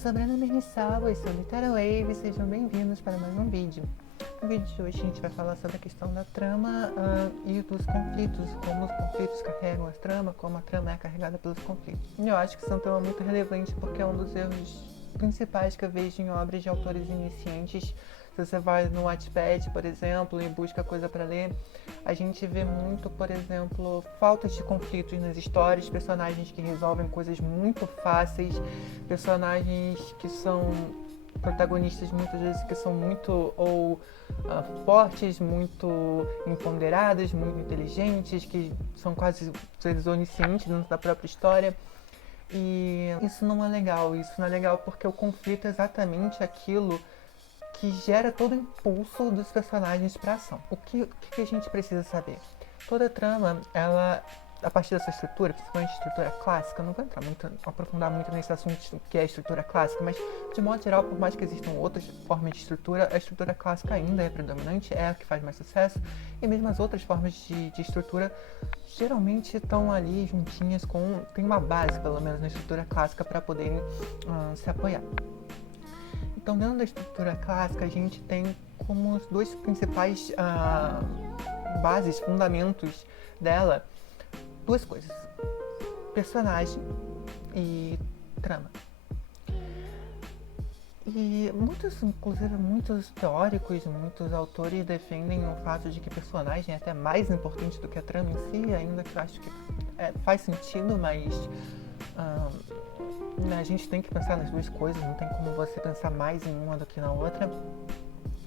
Sabrina Mernissal, eu sou Literal Wave, sejam bem-vindos para mais um vídeo. No vídeo de hoje a gente vai falar sobre a questão da trama e dos conflitos, como os conflitos carregam a trama, como a trama é carregada pelos conflitos. E eu acho que isso é um tema muito relevante porque é um dos erros principais que eu vejo em obras de autores iniciantes. Se você vai no Wattpad, por exemplo, e busca coisa para ler, a gente vê muito, por exemplo, faltas de conflitos nas histórias, personagens que resolvem coisas muito fáceis, personagens que são protagonistas muitas vezes que são muito fortes, muito empoderadas, muito inteligentes, que são quase seres oniscientes dentro da própria história. E isso não é legal, porque o conflito é exatamente aquilo que gera todo o impulso dos personagens para ação. O que a gente precisa saber? Toda trama, ela, a partir dessa estrutura, principalmente estrutura clássica, não vou aprofundar muito nesse assunto que é a estrutura clássica, mas de modo geral, por mais que existam outras formas de estrutura, a estrutura clássica ainda é predominante, é a que faz mais sucesso, e mesmo as outras formas de estrutura geralmente estão ali juntinhas tem uma base, pelo menos, na estrutura clássica para poderem se apoiar. Então, dentro da estrutura clássica, a gente tem como os dois principais bases, fundamentos dela, duas coisas: personagem e trama. E muitos teóricos, muitos autores defendem o fato de que personagem é até mais importante do que a trama em si, ainda que eu acho que faz sentido, mas a gente tem que pensar nas duas coisas, não tem como você pensar mais em uma do que na outra.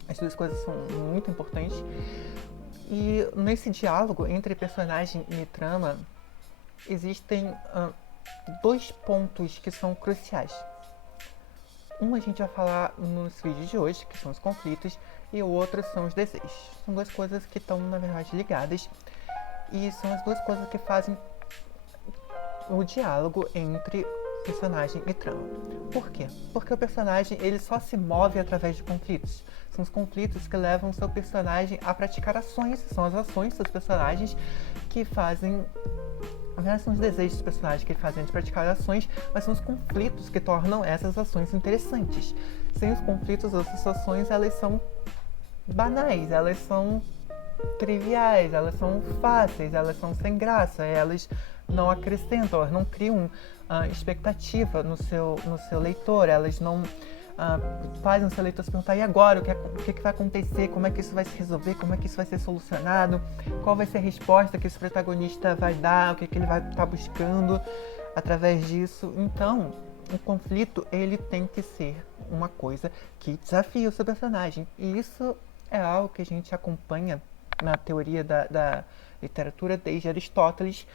As duas coisas são muito importantes. E nesse diálogo entre personagem e trama, existem dois pontos que são cruciais. Um a gente vai falar nos vídeos de hoje, que são os conflitos, e o outro são os desejos. São duas coisas que estão, na verdade, ligadas, e são as duas coisas que fazem o diálogo entre personagem e trama. Por quê? Porque o personagem ele só se move através de conflitos. São os conflitos que levam o seu personagem a praticar ações. São as ações dos personagens que fazem... Não são os desejos dos personagens que fazem de praticar ações, mas são os conflitos que tornam essas ações interessantes. Sem os conflitos, as ações elas são banais, elas são triviais, elas são fáceis, elas são sem graça, elas não acrescentam, elas não criam expectativa no seu leitor, elas não fazem o seu leitor se perguntar: e agora? O que vai acontecer? Como é que isso vai se resolver? Como é que isso vai ser solucionado? Qual vai ser a resposta que esse protagonista vai dar? O que ele vai estar buscando através disso? Então, o conflito ele tem que ser uma coisa que desafia o seu personagem, e isso é algo que a gente acompanha na teoria da literatura desde Aristóteles,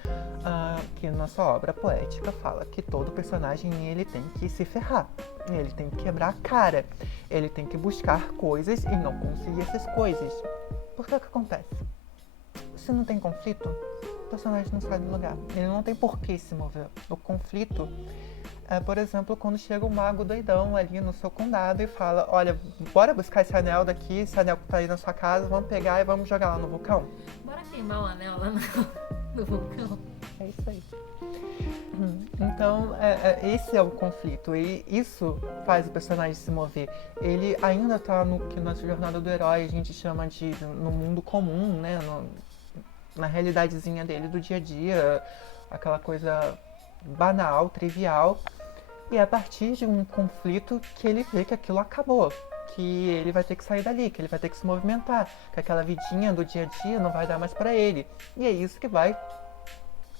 que nossa obra poética fala que todo personagem ele tem que se ferrar, ele tem que quebrar a cara, ele tem que buscar coisas e não conseguir essas coisas. Porque o que acontece? Se não tem conflito, o personagem não sai do lugar, ele não tem por que se mover. O conflito é, por exemplo, quando chega um mago doidão ali no seu condado e fala: olha, bora buscar esse anel daqui, esse anel que tá aí na sua casa, vamos pegar e vamos jogar lá no vulcão. Bora queimar o anel lá no vulcão. É isso aí. Então, esse é o conflito, e isso faz o personagem se mover. Ele ainda tá no que na jornada do herói a gente chama de no mundo comum, né? Na realidadezinha dele do dia a dia, aquela coisa banal, trivial. E é a partir de um conflito que ele vê que aquilo acabou, que ele vai ter que sair dali, que ele vai ter que se movimentar, que aquela vidinha do dia a dia não vai dar mais pra ele. E é isso que vai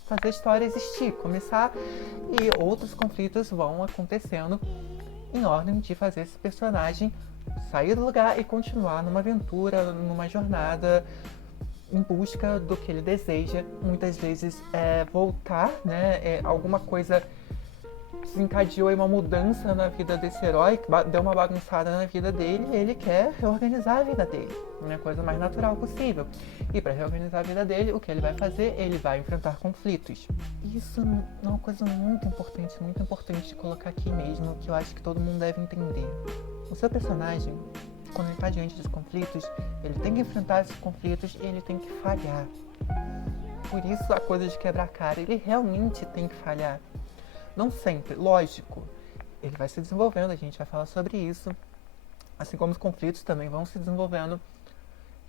fazer a história existir, começar, e outros conflitos vão acontecendo em ordem de fazer esse personagem sair do lugar e continuar numa aventura, numa jornada em busca do que ele deseja. Muitas vezes é voltar, né? Alguma coisa desencadeou uma mudança na vida desse herói, deu uma bagunçada na vida dele, e ele quer reorganizar a vida dele, a coisa mais natural possível. E para reorganizar a vida dele, o que ele vai fazer? Ele vai enfrentar conflitos. Isso é uma coisa muito importante de colocar aqui mesmo, que eu acho que todo mundo deve entender. O seu personagem, quando ele está diante dos conflitos, ele tem que enfrentar esses conflitos e ele tem que falhar. Por isso a coisa de quebrar a cara, ele realmente tem que falhar. Não sempre, lógico. ele vai se desenvolvendo, a gente vai falar sobre isso. Assim como os conflitos também vão se desenvolvendo.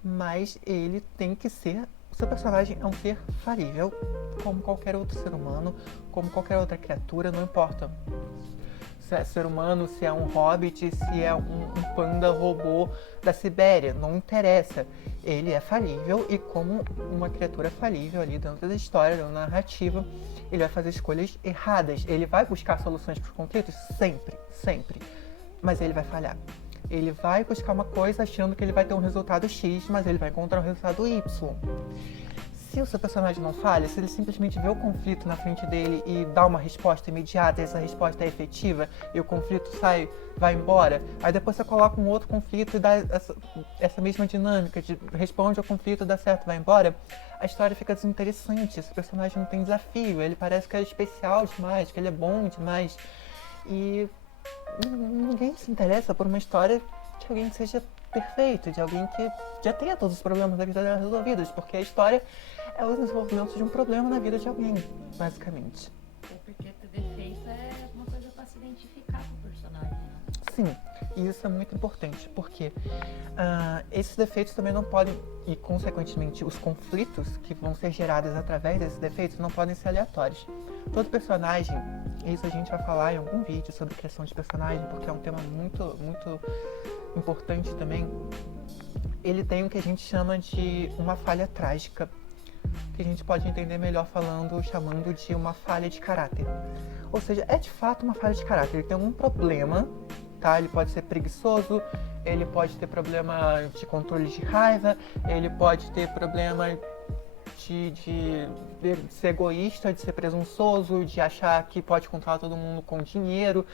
Mas ele tem que ser... O seu personagem é um ser falível, como qualquer outro ser humano, como qualquer outra criatura, não importa se é ser humano, se é um hobbit, se é um panda robô da Sibéria, não interessa. Ele é falível e como uma criatura falível ali dentro da história, da narrativa, ele vai fazer escolhas erradas. Ele vai buscar soluções para os conflitos? Sempre, sempre. Mas ele vai falhar. Ele vai buscar uma coisa achando que ele vai ter um resultado X, mas ele vai encontrar um resultado Y. Se o seu personagem não falha, se ele simplesmente vê o conflito na frente dele e dá uma resposta imediata, e essa resposta é efetiva, e o conflito vai embora, aí depois você coloca um outro conflito e dá essa mesma dinâmica de responde ao conflito, dá certo, vai embora, a história fica desinteressante, esse personagem não tem desafio, ele parece que é especial demais, que ele é bom demais, e ninguém se interessa por uma história de alguém que seja perfeito, de alguém que já tenha todos os problemas da vida dela resolvidos, porque a história é o desenvolvimento de um problema na vida de alguém, basicamente. É porque ter defeito é uma coisa pra se identificar com o personagem, né? Sim, e isso é muito importante, porque esses defeitos também não podem, e consequentemente os conflitos que vão ser gerados através desses defeitos não podem ser aleatórios. Todo personagem, isso a gente vai falar em algum vídeo sobre criação de personagem, porque é um tema muito, muito importante também, ele tem o que a gente chama de uma falha trágica, que a gente pode entender melhor chamando de uma falha de caráter. Ou seja, é de fato uma falha de caráter, ele tem algum problema, tá? Ele pode ser preguiçoso, ele pode ter problema de controle de raiva, ele pode ter problema de ser egoísta, de ser presunçoso, de achar que pode controlar todo mundo com dinheiro,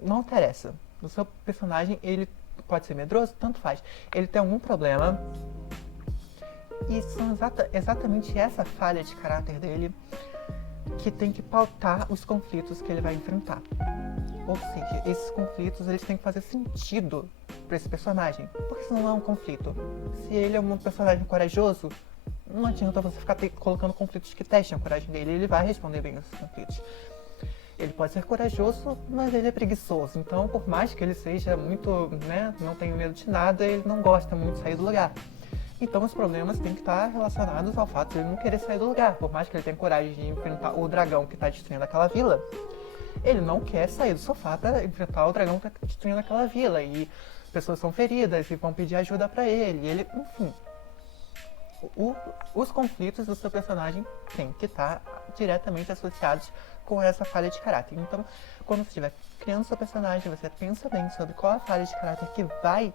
não interessa. O seu personagem, ele pode ser medroso, tanto faz. Ele tem algum problema e são exatamente essa falha de caráter dele que tem que pautar os conflitos que ele vai enfrentar. Ou seja, esses conflitos eles têm que fazer sentido para esse personagem, porque senão não é um conflito. Se ele é um personagem corajoso, não adianta você ficar colocando conflitos que testem a coragem dele, ele vai responder bem esses conflitos. Ele pode ser corajoso, mas ele é preguiçoso. Então, por mais que ele seja muito, não tenha medo de nada, ele não gosta muito de sair do lugar. Então, os problemas têm que estar relacionados ao fato de ele não querer sair do lugar. Por mais que ele tenha coragem de enfrentar o dragão que está destruindo aquela vila, ele não quer sair do sofá para enfrentar o dragão que está destruindo aquela vila. E pessoas são feridas e vão pedir ajuda para ele. Ele, enfim... Os conflitos do seu personagem têm que estar diretamente associados com essa falha de caráter. Então, quando você estiver criando seu personagem, você pensa bem sobre qual a falha de caráter que vai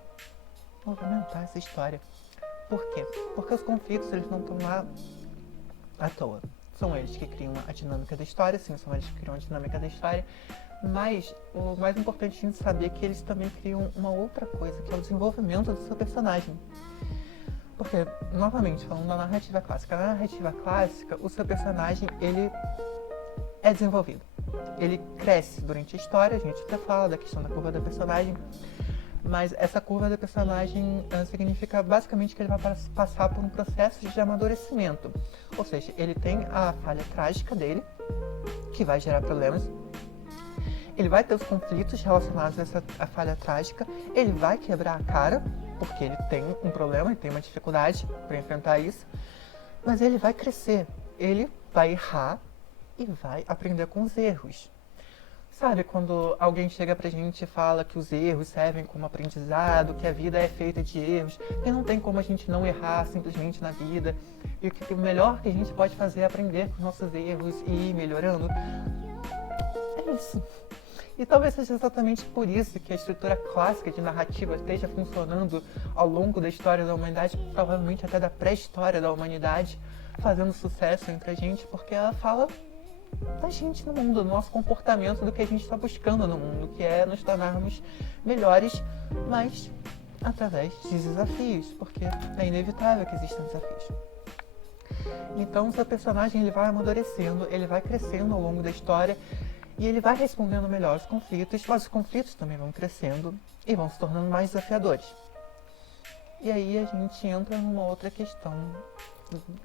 movimentar essa história. Por quê? Porque os conflitos eles não estão lá à toa. São eles que criam a dinâmica da história, sim, são eles que criam a dinâmica da história, mas o mais importante é a gente saber que eles também criam uma outra coisa, que é o desenvolvimento do seu personagem. Porque, novamente, falando da narrativa clássica, na narrativa clássica, o seu personagem, ele é desenvolvido. Ele cresce durante a história, a gente até fala da questão da curva do personagem, mas essa curva do personagem significa basicamente que ele vai passar por um processo de amadurecimento. Ou seja, ele tem a falha trágica dele, que vai gerar problemas, ele vai ter os conflitos relacionados a essa falha trágica, ele vai quebrar a cara, porque ele tem um problema, ele tem uma dificuldade para enfrentar isso, mas ele vai crescer, ele vai errar e vai aprender com os erros. Sabe, quando alguém chega pra gente e fala que os erros servem como aprendizado, que a vida é feita de erros, que não tem como a gente não errar simplesmente na vida, e que o melhor que a gente pode fazer é aprender com os nossos erros e ir melhorando. É isso. E talvez seja exatamente por isso que a estrutura clássica de narrativa esteja funcionando ao longo da história da humanidade, provavelmente até da pré-história da humanidade, fazendo sucesso entre a gente, porque ela fala da gente no mundo, do nosso comportamento, do que a gente está buscando no mundo, que é nos tornarmos melhores, mas através de desafios, porque é inevitável que existam desafios. Então o seu personagem ele vai amadurecendo, ele vai crescendo ao longo da história, e ele vai respondendo melhor os conflitos, mas os conflitos também vão crescendo e vão se tornando mais desafiadores. E aí a gente entra numa outra questão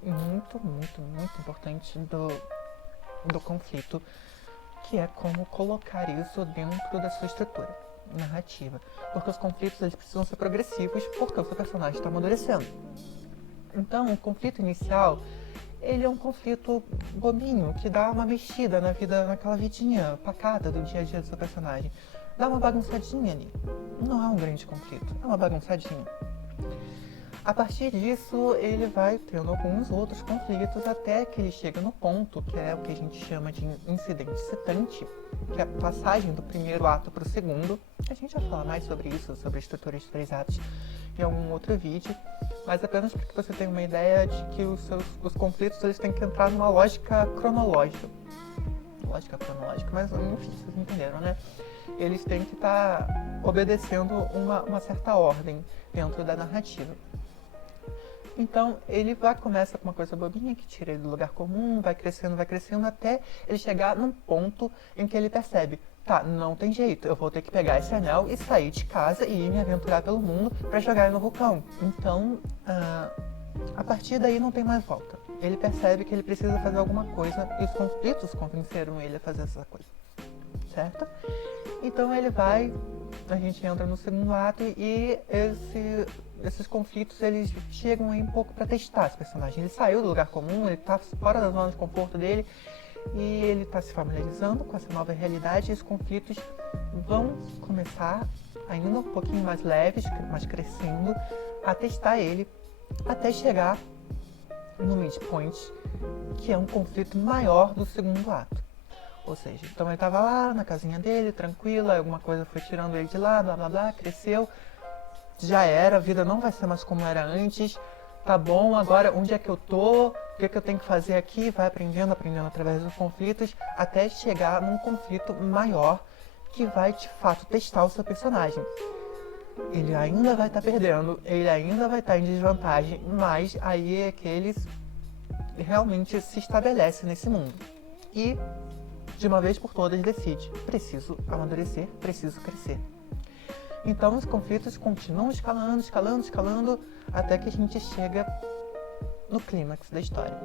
muito, muito, muito importante do conflito, que é como colocar isso dentro da sua estrutura narrativa. Porque os conflitos eles precisam ser progressivos porque o seu personagem está amadurecendo. Então, o conflito inicial, ele é um conflito bobinho, que dá uma mexida na vida, naquela vidinha pacata do dia a dia do seu personagem. Dá uma bagunçadinha ali. Não é um grande conflito, é uma bagunçadinha. A partir disso, ele vai tendo alguns outros conflitos até que ele chega no ponto, que é o que a gente chama de incidente excitante, que é a passagem do primeiro ato para o segundo. A gente vai falar mais sobre isso, sobre a estrutura de 3 atos, em algum outro vídeo, mas apenas para que você tenha uma ideia de que os conflitos eles têm que entrar numa lógica cronológica. Lógica cronológica, mas enfim, vocês entenderam, né? Eles têm que estar obedecendo uma certa ordem dentro da narrativa. Então, ele começa com uma coisa bobinha que tira ele do lugar comum, vai crescendo até ele chegar num ponto em que ele percebe, tá, não tem jeito, eu vou ter que pegar esse anel e sair de casa e ir me aventurar pelo mundo para jogar ele no vulcão. Então, a partir daí não tem mais volta. Ele percebe que ele precisa fazer alguma coisa e os conflitos convenceram ele a fazer essa coisa, certo? Então a gente entra no segundo ato e esses conflitos eles chegam aí um pouco para testar esse personagem. Ele saiu do lugar comum, ele está fora da zona de conforto dele e ele está se familiarizando com essa nova realidade e os conflitos vão começar ainda um pouquinho mais leves, mas crescendo, a testar ele até chegar no midpoint, que é um conflito maior do segundo ato. Ou seja, então ele estava lá na casinha dele, tranquilo, alguma coisa foi tirando ele de lá, blá blá blá, cresceu, já era, a vida não vai ser mais como era antes, tá bom, agora onde é que eu tô, o que é que eu tenho que fazer aqui, vai aprendendo através dos conflitos, até chegar num conflito maior que vai de fato testar o seu personagem. Ele ainda vai estar perdendo, ele ainda vai estar em desvantagem, mas aí é que ele realmente se estabelece nesse mundo. E de uma vez por todas decide, preciso amadurecer, preciso crescer. Então os conflitos continuam escalando, até que a gente chega no clímax da história.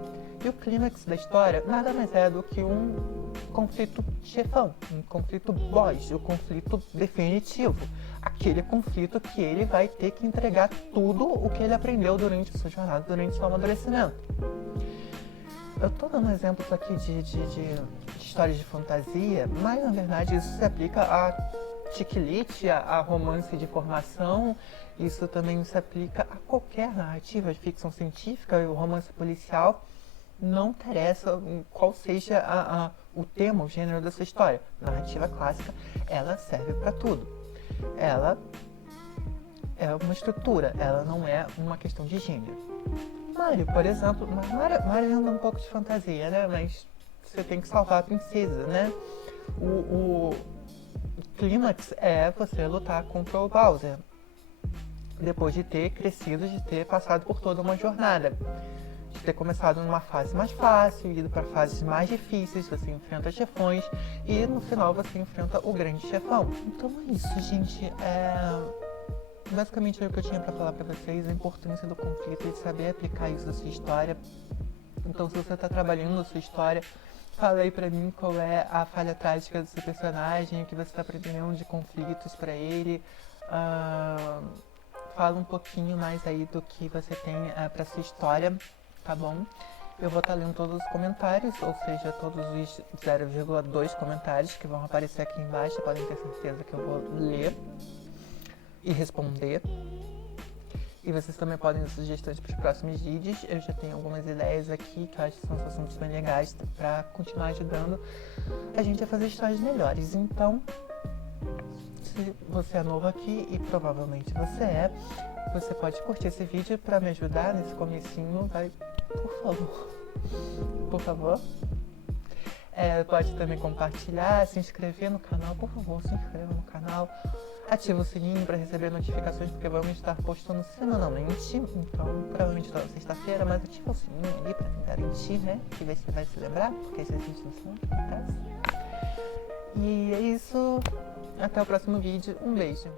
E o clímax da história nada mais é do que um conflito chefão, um conflito boss, o conflito definitivo. Aquele conflito que ele vai ter que entregar tudo o que ele aprendeu durante a sua jornada, durante o seu amadurecimento. Eu estou dando exemplos aqui de histórias de fantasia, mas na verdade isso se aplica a chick-lit, a romance de formação, isso também se aplica a qualquer narrativa de ficção científica, o romance policial, não interessa qual seja o tema, o gênero dessa história. Narrativa clássica, ela serve para tudo. Ela é uma estrutura, ela não é uma questão de gênero. Mario, por exemplo, Mario anda um pouco de fantasia, né? Mas você tem que salvar a princesa, né? O clímax é você lutar contra o Bowser. Depois de ter crescido, de ter passado por toda uma jornada. De ter começado numa fase mais fácil, ido para fases mais difíceis, você enfrenta chefões e no final você enfrenta o grande chefão. Então é isso, gente. Basicamente é o que eu tinha para falar para vocês, a importância do conflito e de saber aplicar isso na sua história. Então se você está trabalhando na sua história, fala aí pra mim qual é a falha trágica do seu personagem, o que você está pretendendo de conflitos para ele. Fala um pouquinho mais aí do que você tem para sua história, tá bom? Eu vou estar lendo todos os comentários, ou seja, todos os 0,2 comentários que vão aparecer aqui embaixo, podem ter certeza que eu vou ler e responder. E vocês também podem dar sugestões para os próximos vídeos. Eu já tenho algumas ideias aqui que eu acho que são assuntos bem legais para continuar ajudando a gente a fazer histórias melhores. Então, se você é novo aqui, e provavelmente você pode curtir esse vídeo para me ajudar nesse comecinho, vai, por favor. Pode também compartilhar, se inscrever no canal, por favor, se inscreva no canal. Ativa o sininho para receber notificações, porque vamos estar postando semanalmente, então provavelmente toda sexta-feira, mas ativa o sininho ali para tentar garantir, né? Que você vai se lembrar, porque esse vídeo não acontece. E é isso, até o próximo vídeo, um beijo.